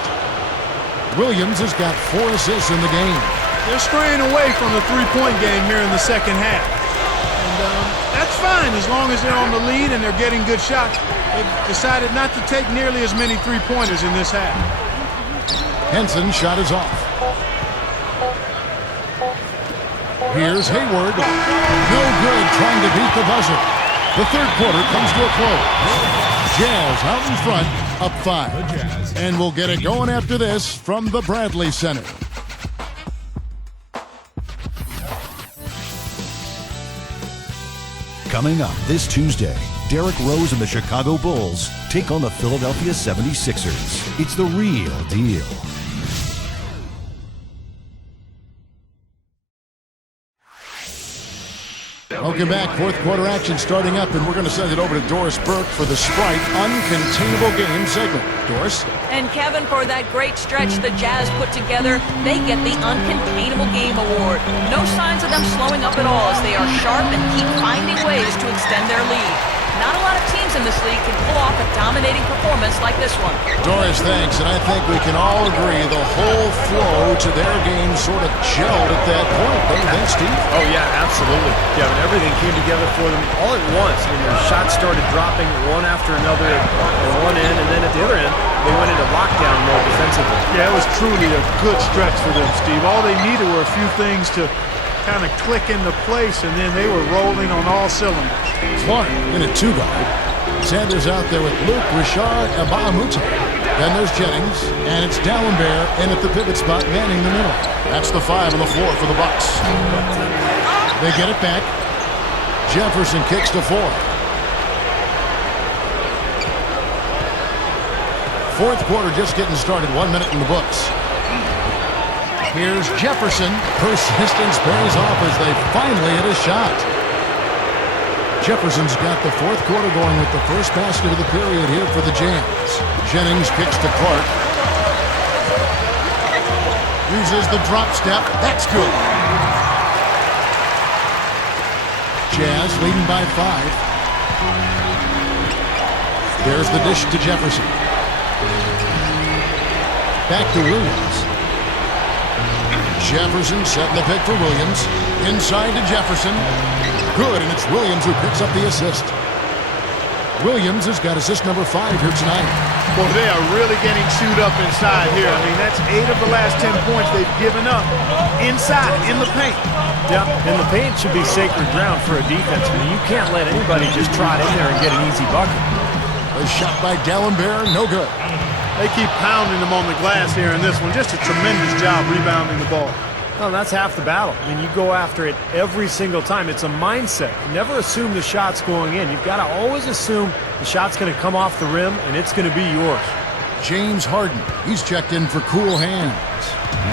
Williams has got 4 assists in the game. They're straying away from the three-point game here in the second half. And that's fine as long as they're on the lead and they're getting good shots. They've decided not to take nearly as many three-pointers in this half. Henson's shot is off. Here's Hayward. No good, trying to beat the buzzer. The third quarter comes to a close. Jazz out in front, up 5. And we'll get it going after this from the Bradley Center. Coming up this Tuesday, Derrick Rose and the Chicago Bulls take on the Philadelphia 76ers. It's the real deal. Welcome back. Fourth quarter action starting up, and we're going to send it over to Doris Burke for the Sprite Uncontainable Game segment. Doris? And Kevin, for that great stretch the Jazz put together, they get the Uncontainable Game Award. No signs of them slowing up at all as they are sharp and keep finding ways to extend their lead. Not a lot of teams in this league can pull off a dominating performance like this one. Doris, thanks. And I think we can all agree the whole flow to their game sort of gelled at that point. Don't you think, Steve? Oh, yeah, absolutely. Kevin, everything came together for them all at once. I mean, their shots started dropping one after another at one end, and then at the other end, they went into lockdown mode defensively. Yeah, it was truly a good stretch for them, Steve. All they needed were a few things to kind of click into place, and then they were rolling on all cylinders. Clark in a 2-guard. Sanders out there with Luke, Richard, and Bahamute. Then there's Jennings, and it's Dallenberg in at the pivot spot, manning the middle. That's the 5 on the floor for the Bucks. They get it back. Jefferson kicks to 4. Fourth quarter just getting started. 1 minute in the books. Here's Jefferson. Persistence pays off as they finally hit a shot. Jefferson's got the fourth quarter going with the first basket of the period here for the Jazz. Jennings kicks to Clark. Uses the drop step. That's good. Jazz leading by 5. There's the dish to Jefferson. Back to Williams. Jefferson setting the pick for Williams. Inside to Jefferson. Good, and it's Williams who picks up the assist. Williams has got assist number 5 here tonight. Boy, they are really getting chewed up inside here. I mean, that's 8 of the last 10 points they've given up inside, in the paint. Yeah, and the paint should be sacred ground for a defense. I mean, you can't let anybody just trot in there and get an easy bucket. A shot by D'Alembert, no good. They keep pounding them on the glass here in this one. Just a tremendous job rebounding the ball. Well, that's half the battle. I mean, you go after it every single time. It's a mindset. Never assume the shot's going in. You've got to always assume the shot's going to come off the rim, and it's going to be yours. James Harden, he's checked in for cool hands.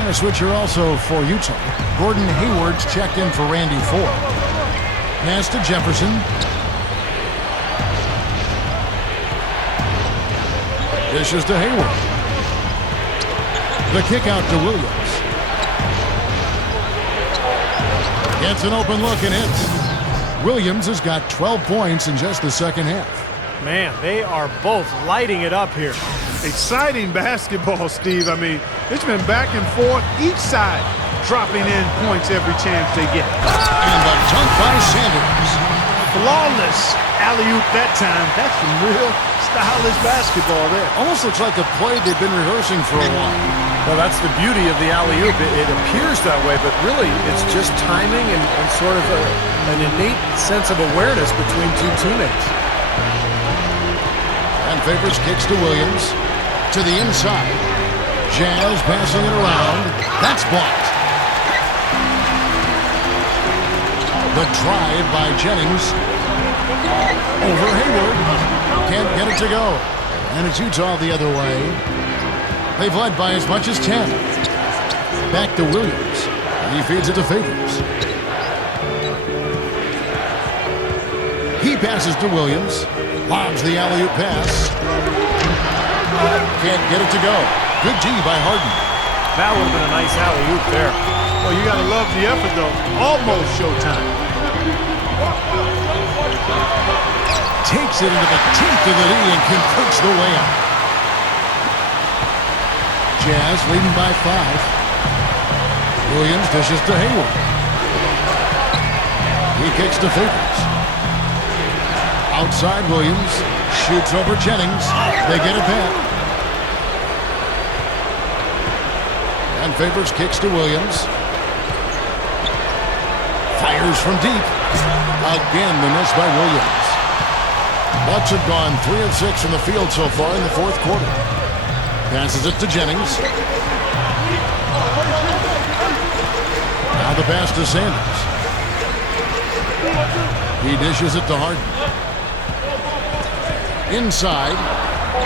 And a switcher also for Utah. Gordon Hayward's checked in for Randy Ford. Pass to Jefferson. Dishes to Hayward. The kick out to Williams. Gets an open look and hits. Williams has got 12 points in just the second half. Man, they are both lighting it up here. Exciting basketball, Steve. I mean, it's been back and forth, each side dropping in points every chance they get. And the dunk by Sanders. Flawless alley-oop that time. That's some real stylish basketball there. Almost looks like a play they've been rehearsing for a while. Well, that's the beauty of the alley-oop. It appears that way, but really it's just timing and sort of an innate sense of awareness between two teammates. And Favors kicks to Williams. To the inside. Jazz passing it around. That's blocked. The drive by Jennings. Over Hayward. Can't get it to go. And it's Utah the other way. They've led by as much as 10. Back to Williams. He feeds it to Favors. He passes to Williams. Lobs the alley-oop pass. Can't get it to go. Good D by Harden. That would have been a nice alley-oop there. Well, you got to love the effort, though. Almost showtime. Takes it into the teeth of the knee and completes the layup. Jazz leading by 5. Williams dishes to Hayward. He kicks to Favors. Outside Williams. Shoots over Jennings. They get it back. And Favors kicks to Williams. Fires from deep. Again, the miss by Williams. Bucks have gone 3 of 6 from the field so far in the fourth quarter. Passes it to Jennings. Now the pass to Sanders. He dishes it to Harden. Inside.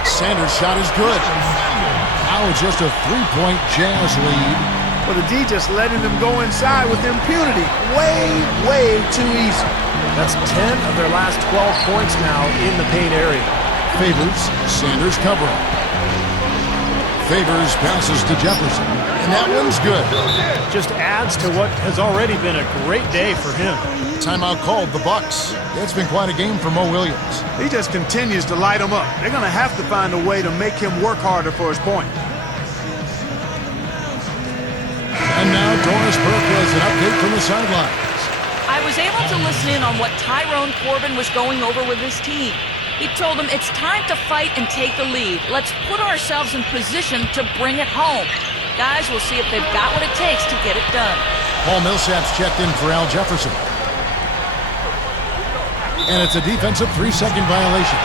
Sanders' shot is good. Now it's just a 3-point Jazz lead. But the D just letting them go inside with impunity. Way too easy. That's 10 of their last 12 points now in the paint area. Favors. Sanders covering. Favors passes to Jefferson. And that one's good. Just adds to what has already been a great day for him. Timeout called the Bucks. It's been quite a game for Mo Williams. He just continues to light them up. They're going to have to find a way to make him work harder for his point. And now Doris Burke has an update from the sidelines. I was able to listen in on what Tyrone Corbin was going over with his team. He told them it's time to fight and take the lead. Let's put ourselves in position to bring it home. Guys, we'll see if they've got what it takes to get it done. Paul Millsap's checked in for Al Jefferson. And it's a defensive 3-second violation.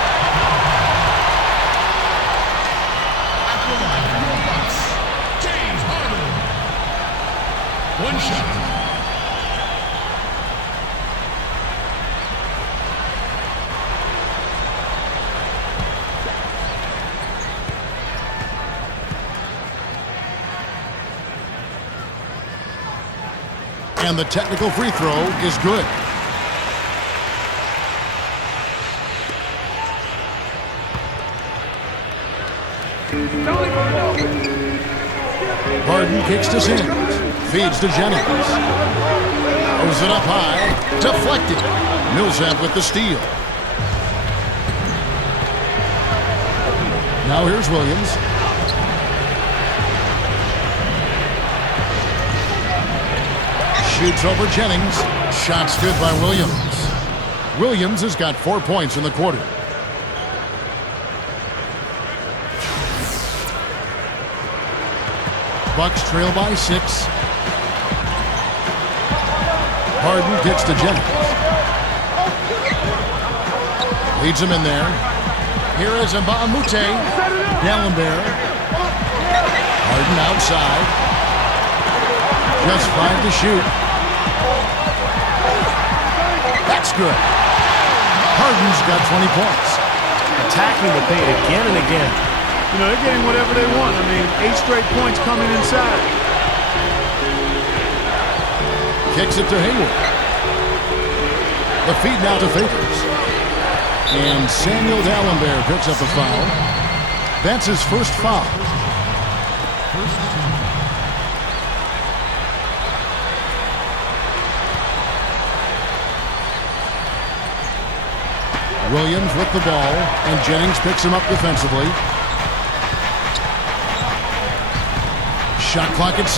James Harden. One shot. And the technical free throw is good. Harden kicks to Sanders. Feeds to Jennings. Throws it up high. Deflected. Millsap with the steal. Now here's Williams. Shoots over Jennings. Shot's good by Williams. Williams has got 4 points in the quarter. Bucks trail by 6. Harden gets to Jennings. Leads him in there. Here is Nba2K13. D'Alembert. Harden outside. Just 5 to shoot. That's good. Harden's got 20 points. Attacking the paint again and again. You know, they're getting whatever they want. I mean, 8 straight points coming inside. Kicks it to Hayward. The feed now to Favors. And Samuel D'Alembert picks up the foul. That's his first foul. Williams with the ball, and Jennings picks him up defensively. Shot clock at 6.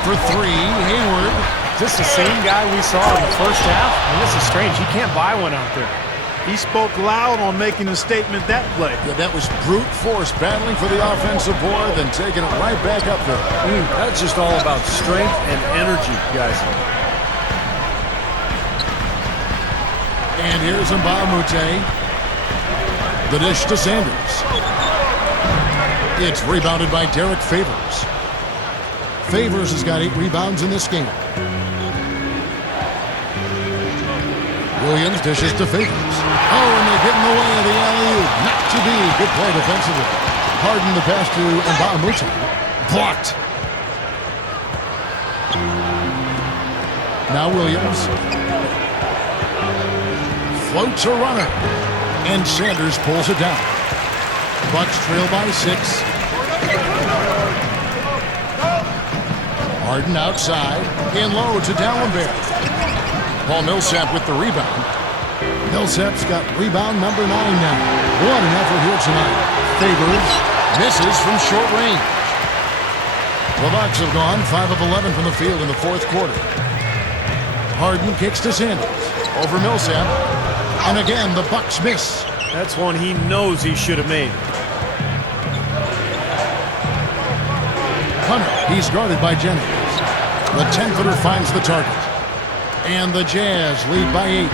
For 3, Hayward. Is this the same guy we saw in the first half? I mean, this is strange. You can't buy one out there. He spoke loud on making a statement that play. Yeah, that was brute force battling for the offensive board, then taking it right back up there. That's just all about strength and energy, guys. And here's Nba2K. The dish to Sanders. It's rebounded by Derek Favors. Favors has got 8 rebounds in this game. Williams dishes to Favors. Oh, and they get in the way of the alley-oop. Not to be. Good play defensively. Harden the pass to Nba2K. Blocked. Now Williams. Floats a runner. And Sanders pulls it down. Bucks trail by 6. Harden outside. In low to D'Alembert. Paul Millsap with the rebound. Millsap's got rebound number 9 now. What an effort here tonight. Favors misses from short range. The Bucks have gone 5 of 11 from the field in the fourth quarter. Harden kicks to Sanders. Over Millsap. And again, the Bucks miss. That's one he knows he should have made. Hunter, he's guarded by Jennings. The 10-footer finds the target. And the Jazz lead by 8.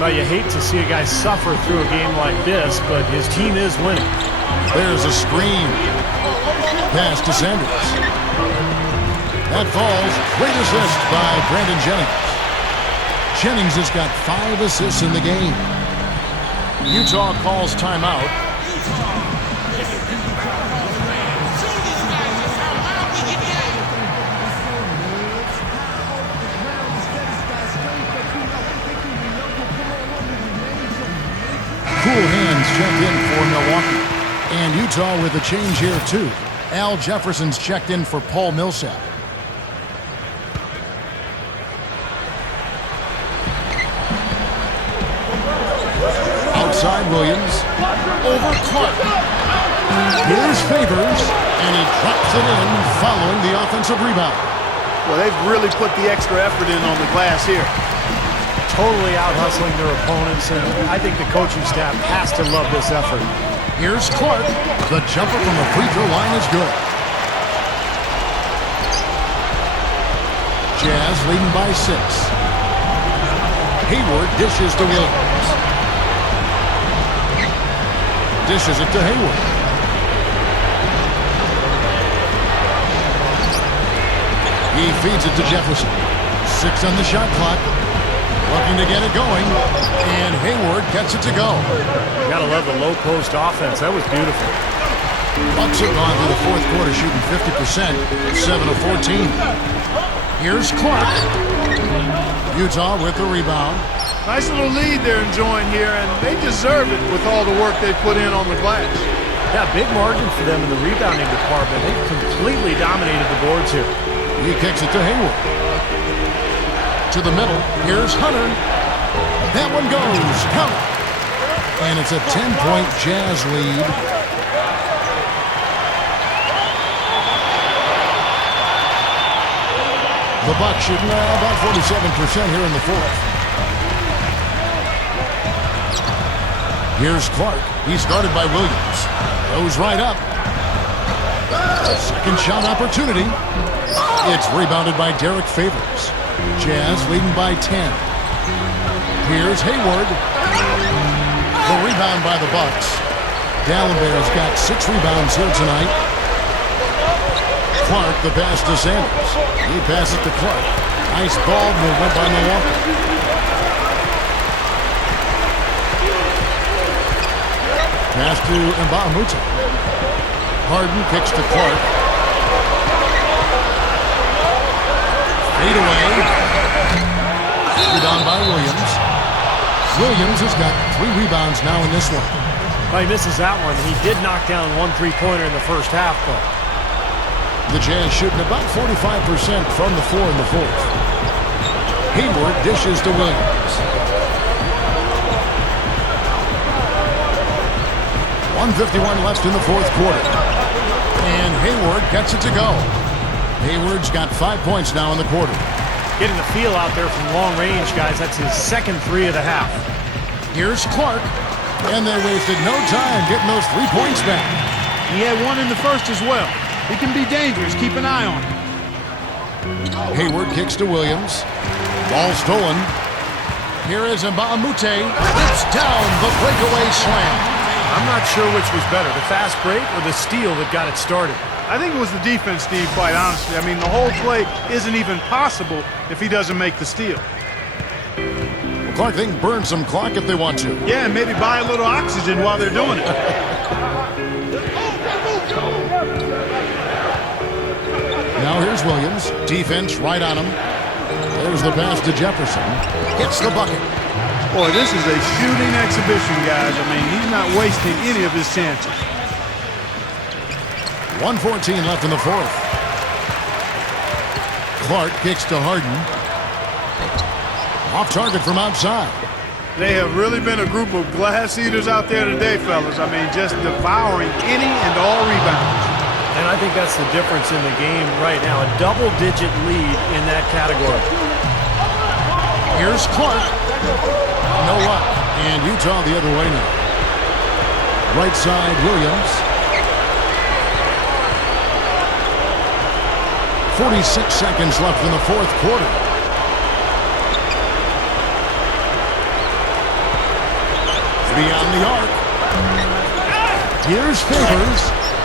Now, you hate to see a guy suffer through a game like this, but his team is winning. There's a screen. Pass to Sanders. That falls. Great assist by Brandon Jennings. Jennings has got 5 assists in the game. Utah calls timeout. Cool hands checked in for Milwaukee. And Utah with a change here, too. Al Jefferson's checked in for Paul Millsap. Outside Williams. Over Clark. Here's Favors. And he drops it in following the offensive rebound. Well, they've really put the extra effort in on the glass here. Totally out-hustling their opponents, and I think the coaching staff has to love this effort. Here's Clark. The jumper from the free throw line is good. Jazz leading by 6. Hayward dishes to Williams. Dishes it to Hayward. He feeds it to Jefferson. 6 on the shot clock. Looking to get it going, and Hayward gets it to go. You gotta love the low post offense. That was beautiful. Bucks have gone through the fourth quarter shooting 50%, 7 of 14. Here's Clark. Utah with the rebound. Nice little lead they're enjoying here, and they deserve it with all the work they put in on the glass. Yeah, big margin for them in the rebounding department. They completely dominated the boards here. He kicks it to Hayward. To the middle. Here's Hunter. That one goes. Count. And it's a 10-point Jazz lead. The Bucks shooting about 47% here in the fourth. Here's Clark. He's guarded by Williams. Goes right up. Second shot opportunity. It's rebounded by Derek Favors. Jazz leading by 10. Here's Hayward. The rebound by the Bucks. Dallenberg's got 6 rebounds here tonight. Clark, the pass to Sanders. He passes to Clark. Nice ball movement by Milwaukee. Pass to Nba2K13. Harden kicks to Clark. Fade away. Rebound by Williams. Williams has got 3 rebounds now in this one. Well, he misses that one. He did knock down 1 3-pointer in the first half, though. The Jazz shooting about 45% from the floor in the fourth. Hayward dishes to Williams. 1:51 left in the fourth quarter. And Hayward gets it to go. Hayward's got 5 points now in the quarter. Getting the feel out there from long range, guys. That's his second 3 of the half. Here's Clark. And they wasted no time getting those 3 points back. He had 1 in the first as well. He can be dangerous. Keep an eye on him. Hayward kicks to Williams. Ball stolen. Here is Nba2K13. It's down the breakaway slam. I'm not sure which was better, the fast break or the steal that got it started. I think it was the defense, Steve, quite honestly. I mean, the whole play isn't even possible if he doesn't make the steal. Clark, they can burn some clock if they want to. Yeah, and maybe buy a little oxygen while they're doing it. Now here's Williams. Defense right on him. There's the pass to Jefferson. Hits the bucket. Boy, this is a shooting exhibition, guys. I mean, he's not wasting any of his chances. 1:14 left in the fourth. Clark kicks to Harden. Off target from outside. They have really been a group of glass eaters out there today, fellas. I mean, just devouring any and all rebounds. And I think that's the difference in the game right now. A double-digit lead in that category. Here's Clark. No luck. And Utah the other way now. Right side, Williams. 46 seconds left in the fourth quarter. Beyond the arc. Here's Favors.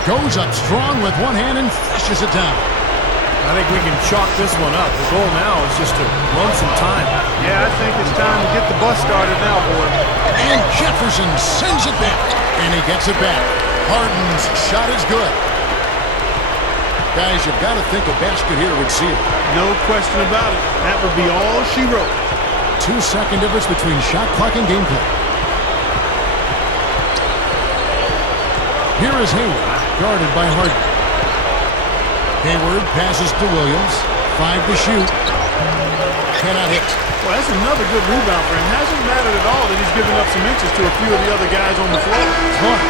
Goes up strong with one hand and flushes it down. I think we can chalk this one up. The goal now is just to run some time. Yeah, I think it's time to get the bus started now, boys. And Jefferson sends it back. And he gets it back. Harden's shot is good. Guys, you've got to think a basket here would seal it. No question about it. That would be all she wrote. 2-second difference between shot clock and game play. Here is Hayward, guarded by Harden. Hayward passes to Williams. 5 to shoot. Cannot hit. Well, that's another good rebound for him. Hasn't mattered at all that he's given up some inches to a few of the other guys on the floor. Clark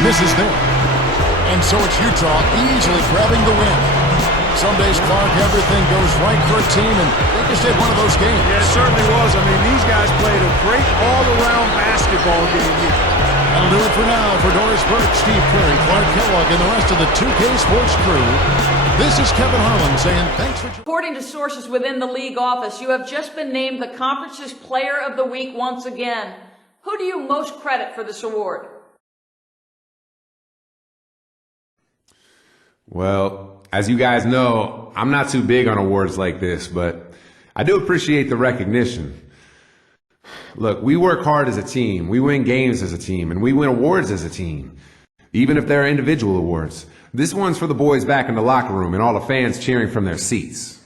misses there. And so it's Utah easily grabbing the win. Some days, Clark, everything goes right for a team, and they just had one of those games. Yeah, it certainly was. I mean, these guys played a great all-around basketball game here. That'll do it for now. For Doris Burke, Steve Curry, Clark Kellogg, and the rest of the 2K Sports crew, this is Kevin Harlan saying thanks for... According to sources within the league office, you have just been named the conference's Player of the Week once again. Who do you most credit for this award? Well, as you guys know, I'm not too big on awards like this, but I do appreciate the recognition. Look, we work hard as a team, we win games as a team, and we win awards as a team, even if they're individual awards. This one's for the boys back in the locker room and all the fans cheering from their seats.